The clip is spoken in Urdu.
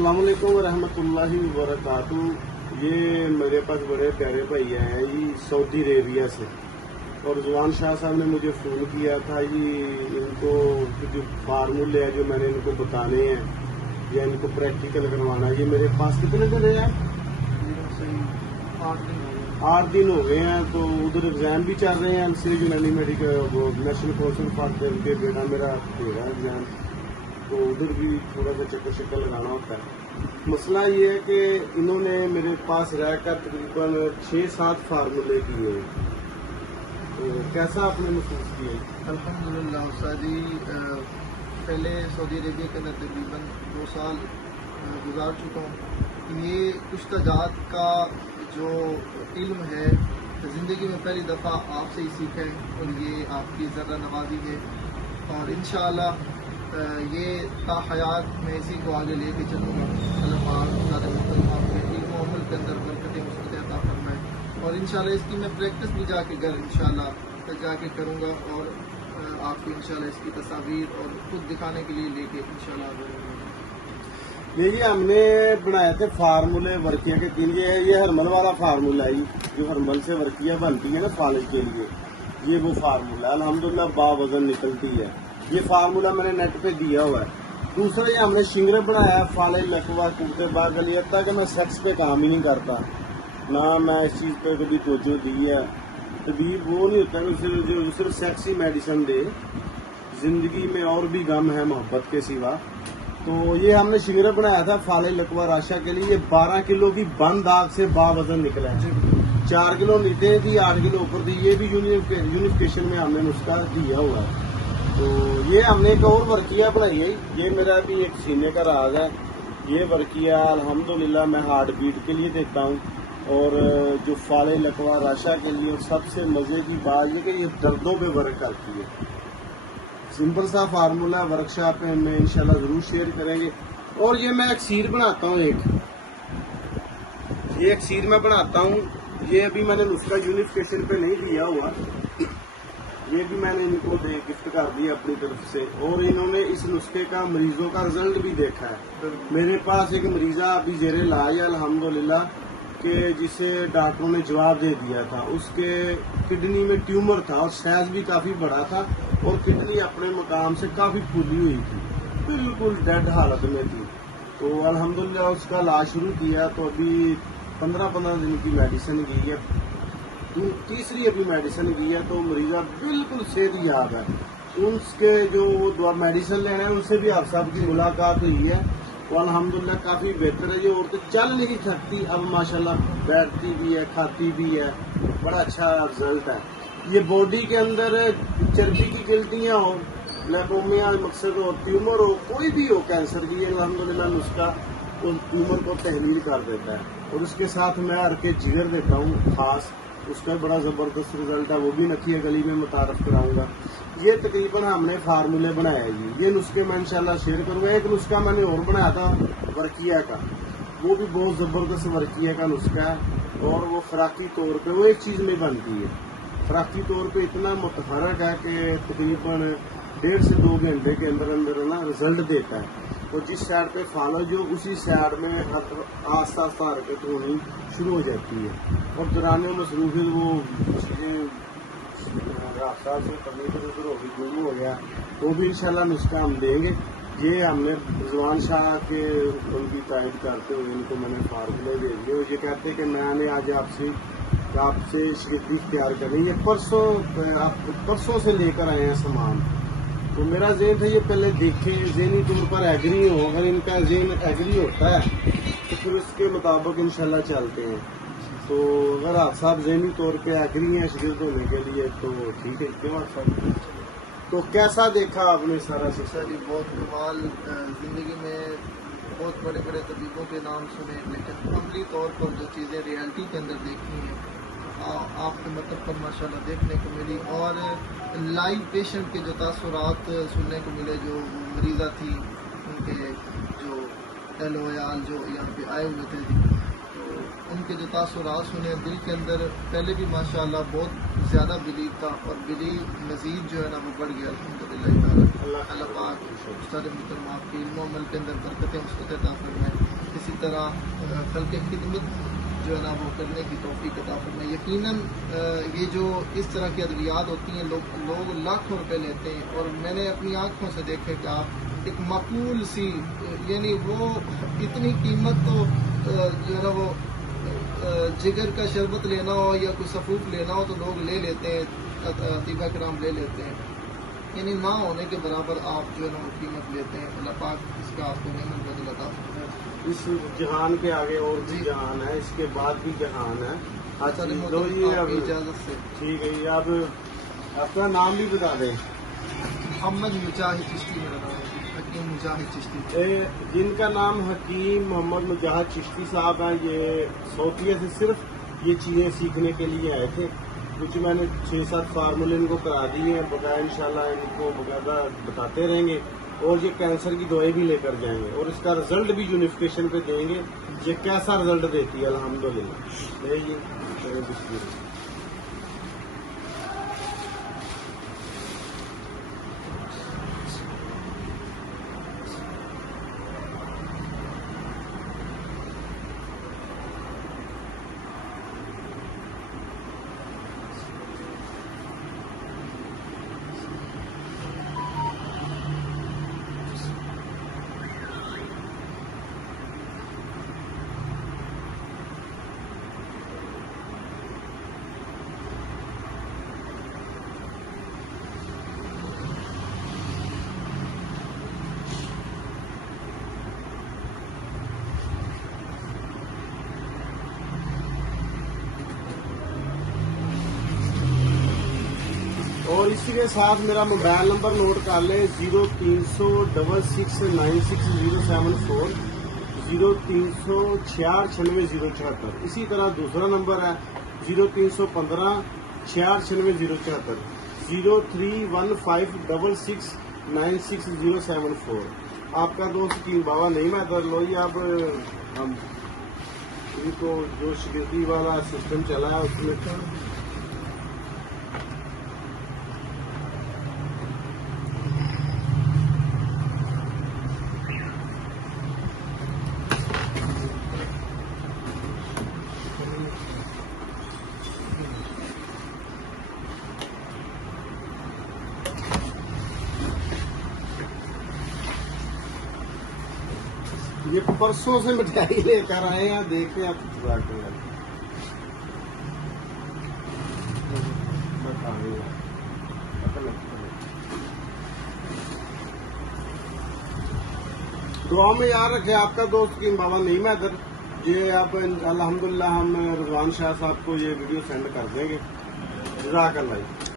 السلام علیکم ورحمۃ اللہ وبرکاتہ۔ یہ میرے پاس بڑے پیارے بھائی ہیں جی سعودی عربیہ سے، اور رضوان شاہ صاحب نے مجھے فون کیا تھا جی ان کو جو فارمولے ہیں جو میں نے ان کو بتانے ہیں یا ان کو پریکٹیکل کروانا ہے۔ یہ میرے پاس کتنے دن رہے ہیں؟ 8 دن ہو گئے ہیں۔ تو ادھر ایگزام بھی چل رہے ہیں یونانی میڈیکل نیشنل کونسل فار کے بیٹا میرا دے رہا ہے ایگزام، تو ادھر بھی تھوڑا سا چکر لگانا ہوتا ہے۔ مسئلہ یہ ہے کہ انہوں نے میرے پاس رہ کر تقریباً 6-7 فارمولے کیے، تو کیسا آپ نے محسوس کیا؟ الحمدللہ استادی، پہلے سعودی عربیہ کے اندر تقریباً 2 سال گزار چکا ہوں۔ یہ کشتہ جات کا جو علم ہے زندگی میں پہلی دفعہ آپ سے ہی سیکھا ہے، اور یہ آپ کی ذرہ نوازی ہے، اور انشاءاللہ یہ تا حیات میں اسی کو آگے لے کے چلوں گا۔ اللہ پاک زیادہ مختلف آپ کے علم و عمل کے اندر برکتیں مثبتیں عطا فرمائے، اور انشاءاللہ اس کی میں پریکٹس بھی جا کے گھر انشاءاللہ جا کے کروں گا، اور آپ کو انشاءاللہ اس کی تصاویر اور خود دکھانے کے لیے لے کے انشاءاللہ آگے رہوں گا۔ یہ ہم نے بنائے تھے فارمولے ورقیہ کے 3۔ یہ ہرمل والا فارمولہ ہے جو ہرمل سے ورقیہ بنتی ہے نا فالج کے لیے، یہ وہ فارمولہ الحمدللہ باوزن نکلتی ہے۔ یہ فارمولہ میں نے نیٹ پہ دیا ہوا ہے۔ دوسرا یہ ہم نے شنگر بنایا ہے فالج لکوا کوتے باغ گلیتا کہ میں سیکس پہ کام ہی نہیں کرتا، نہ میں اس چیز پہ کبھی توجہ دی ہے۔ طبیب وہ نہیں ہوتا کہ جو صرف سیکسی میڈیسن دے، زندگی میں اور بھی غم ہے محبت کے سوا۔ تو یہ ہم نے شنگر بنایا تھا فالج لکوا راشا کے لیے۔ یہ 12 کلو کی بند آگ سے باوزن نکلا ہے۔ 4 کلو نیچے تھی، 8 کلو اوپر تھی۔ یہ بھی یونیفیکیشن میں ہم نے نسخہ دیا ہوا ہے۔ تو یہ ہم نے ایک اور ورقیہ بنائی ہے، یہ میرا بھی ایک سینے کا راز ہے۔ یہ ورقیہ الحمدللہ میں ہارٹ بیٹ کے لیے دیتا ہوں، اور جو فالج لکوا راشا کے لیے۔ اور سب سے مزے کی بات یہ کہ یہ دردوں پہ ورک کرتی ہے۔ سمپل سا فارمولہ ورکشاپ میں انشاءاللہ ضرور شیئر کریں گے۔ اور یہ میں اکسیر بناتا ہوں، یہ اکسیر میں بناتا ہوں۔ یہ ابھی میں نے نسخہ یونیفیکیشن پہ نہیں دیا ہوا، یہ بھی میں نے ان کو گفٹ کر دیا اپنی طرف سے، اور انہوں نے اس نسخے کا مریضوں کا رزلٹ بھی دیکھا ہے۔ میرے پاس ایک مریضہ ابھی زیر علاج ہے الحمدللہ، کہ جسے ڈاکٹروں نے جواب دے دیا تھا۔ اس کے کڈنی میں ٹیومر تھا، اور سائز بھی کافی بڑا تھا، اور کڈنی اپنے مقام سے کافی پھولی ہوئی تھی، بالکل ڈیڈ حالت میں تھی۔ تو الحمدللہ اس کا علاج شروع کیا، تو ابھی 15 دن کی میڈیسن کی ہے، تیسری ابھی میڈیسن کی ہے، تو مریضہ بالکل صحت یاب ہے۔ ان کے جو دوا میڈیسن لینا ہے ان سے بھی آپ صاحب کی ملاقات ہوئی ہے، وہ الحمدللہ کافی بہتر ہے۔ یہ عورتیں چل نہیں تھکتی، اب ماشاءاللہ بیٹھتی بھی ہے، کھاتی بھی ہے، بڑا اچھا رزلٹ ہے۔ یہ باڈی کے اندر چربی کی گلٹیاں ہو، لیپومیا مقصد ہو، ٹیومر ہو، کوئی بھی ہو کینسر کی، الحمدللہ نسخہ اس ٹیومر کو تحلیل کر دیتا ہے۔ اور اس کے ساتھ میں عرق جگر دیتا ہوں خاص، اس کا بڑا زبردست رزلٹ ہے، وہ بھی نکیہ گلی میں متعارف کراؤں گا۔ یہ تقریباً ہم نے فارمولے بنایا جی، یہ نسخے میں انشاءاللہ شیئر کروں گا۔ ایک نسخہ میں نے اور بنایا تھا ورقیہ کا، وہ بھی بہت زبردست ورقیہ کا نسخہ ہے، اور وہ خوراکی طور پہ وہ ایک چیز میں بنتی ہے، خوراکی طور پہ اتنا متحرک ہے کہ تقریباً 1.5 سے 2 گھنٹے کے اندر اندر نا رزلٹ دیتا ہے۔ اور جس سائڈ پہ فالج ہو اسی سائڈ میں آہستہ آہستہ حرکت ہونی شروع ہو جاتی ہے، اور دوران مصروفیت وہ چیزیں راستہ سے طبیعت ادھر ہوگی گم ہو گیا، وہ بھی انشاءاللہ نسخہ ہم دیں گے۔ یہ ہم نے رضوان شاہ کے ان کی تائید کرتے ہوئے ان کو میں نے فارمولے دے دیے۔ وہ یہ کہتے ہیں کہ میں نے آج آپ سے شگردی اختیار کرنی، یہ پرسوں سے لے کر آئے ہیں سامان، تو میرا ذہن تھا یہ پہلے دیکھیں، ذہنی طور پر ایگری ہو، اگر ان کا ذہن ایگری ہوتا ہے تو پھر اس کے مطابق انشاءاللہ چلتے ہیں۔ تو اگر آپ صاحب ذہنی طور پہ ایگری ہیں شگرد ہونے کے لیے تو ٹھیک ہے، کیوں آپ صاحب؟ تو کیسا دیکھا آپ نے سارا سر یہ بہت کمال، زندگی میں بہت بڑے بڑے طبیبوں کے نام سنے، لیکن عملی طور پر جو چیزیں ریئلٹی کے اندر دیکھی ہیں آپ کے مطلب پر ماشاءاللہ دیکھنے کو ملی، اور لائیو پیشنٹ کے جو تاثرات سننے کو ملے، جو مریضہ تھی ان کے جو اہل و عیال جو یہاں پہ آئے ہوئے تھے، تو ان کے جو تاثرات سنے دل کے اندر پہلے بھی ماشاءاللہ بہت زیادہ بلیو تھا اور بلیو مزید جو ہے نا وہ بڑھ گیا الحمدللہ تعالیٰ. اللہ پاک استاد محترم آپ کے علم و عمل کے اندر برکتیں مثبت عطا فرمائے. اسی طرح خلق خدمت جو ہے نا وہ کرنے کی توفیق عطا فرمائے. یقیناً یہ جو اس طرح کی ادویات ہوتی ہیں لوگ لاکھوں روپے لیتے ہیں اور میں نے اپنی آنکھوں سے دیکھا کہ آپ ایک معقول سی یعنی وہ اتنی قیمت تو جو ہے نا وہ جگر کا شربت لینا ہو یا کوئی سفوف لینا ہو تو لوگ لے لیتے ہیں طبیعہ کرام لے لیتے ہیں یعنی نہ ہونے کے برابر آپ جو ہے نا وہ قیمت لیتے ہیں. اللہ پاک اس کا آپ کو نعمت بدل عطا فرمائے. اس جہان کے آگے اور بھی جہان ہے, اس کے بعد بھی جہان ہے. اچھا لو یہ اب اجازت سے ٹھیک ہے. یہ اب اپنا نام بھی بتا دیں. محمد مجاہد چشتی میرا نام ہے, حکیم مجاہد چشتی. جن کا نام حکیم محمد مجاہد چشتی صاحب ہیں, یہ صوفیہ سے صرف یہ چیزیں سیکھنے کے لیے آئے تھے. کچھ میں نے 6-7 فارمولے ان کو کرا دیے ہیں, بقایا انشاءاللہ ان کو باقاعدہ بتاتے رہیں گے اور یہ کینسر کی دوائی بھی لے کر جائیں گے اور اس کا رزلٹ بھی یونیفیکیشن پہ دیں گے یہ کیسا رزلٹ دیتی ہے. الحمدللہ. اور اسی کے ساتھ میرا موبائل نمبر نوٹ کر لیں 0300669607 0300669074. اسی طرح دوسرا نمبر ہے 0315669074 031566967074. آپ کا دوست حکیم بابا نہیں میں کر لو. یہ اب ہم ان کو جو شگردی والا سسٹم چلا ہے اس میں یہ پرسوں سے مٹھائی لے کر آئے ہیں. دیکھتے ہیں آپ دعا میں یاد رکھے. آپ کا دوست حکیم بابا نہیں میں ادھر. یہ آپ الحمدللہ ہم رضوان شاہ صاحب کو یہ ویڈیو سینڈ کر دیں گے. جزاک اللہ.